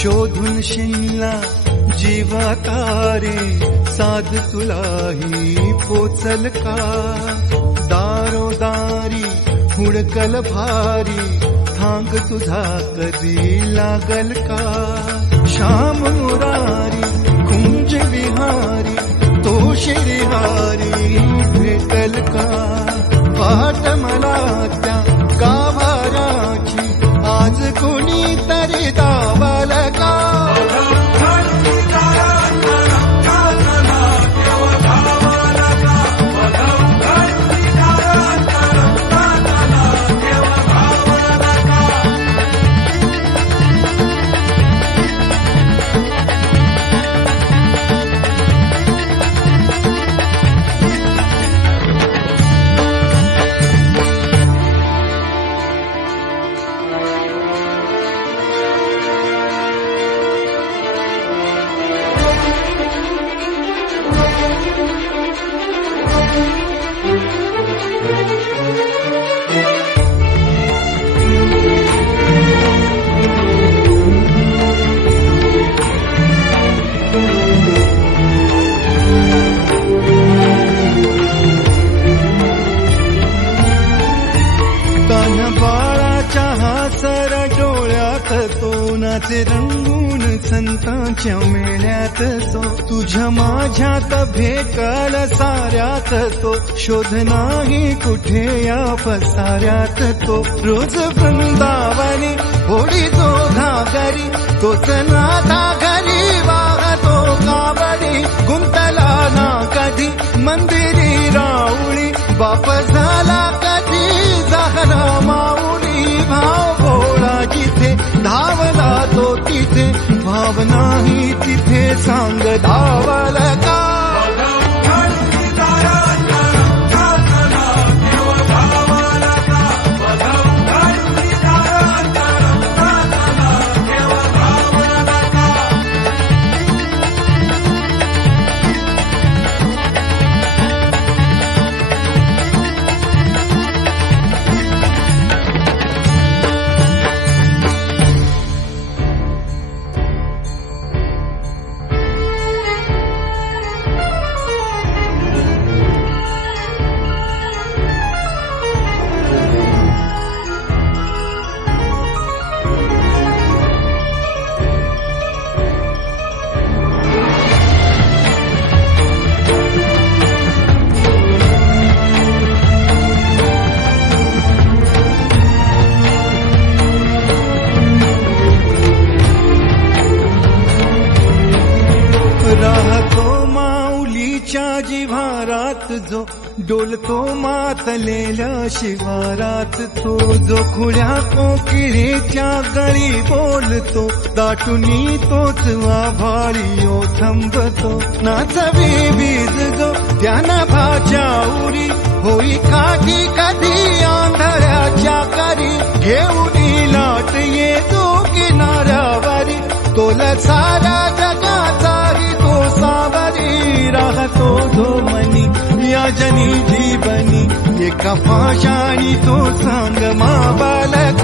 शोधून शिनला जीवातारे साध तुलाही पोचल का दारोदारी हुडकल भारी थांग तुझा कधी लागल का श्याम मुरारी कुंज विहारी तो श्रीहारी भेटल का वाट मला त्या गाभाराची आज कोणी तरी दावल का तोनाचे रंगून संतांच्या मेळ्यात तो तुझ्या माझ्यात भेटल साऱ्यात तो शोध नाही कुठे या पसाऱ्यात तो रोज वृंदावनी होडी तो घागरी तोच नाथा घरी वाहतो कावडी गुंतला ना कधी मंदिरी राऊळी बाप झाला कधी झाला माऊली भाव भोळा जिथे धावला तो तिथे भावनाही तिथे सांग धावल का जिव्हारात जो डोलतो मातलेल्या शिवारात तो जो खुल्या कोकिळेच्या गळी बोलतो दाटुनी तोच आभाळी ओ थांबतो नाचवी बीज जो त्याना भाच्या उरी होई काठी कधी आंधळ्याच्या करी घेऊन लाट येतो किनाऱ्यावरी तोला सारा जगाचाही तो सावरी राहतो धोमनी या जनी जीवनी एका पाशाणी तो सांग मा बालक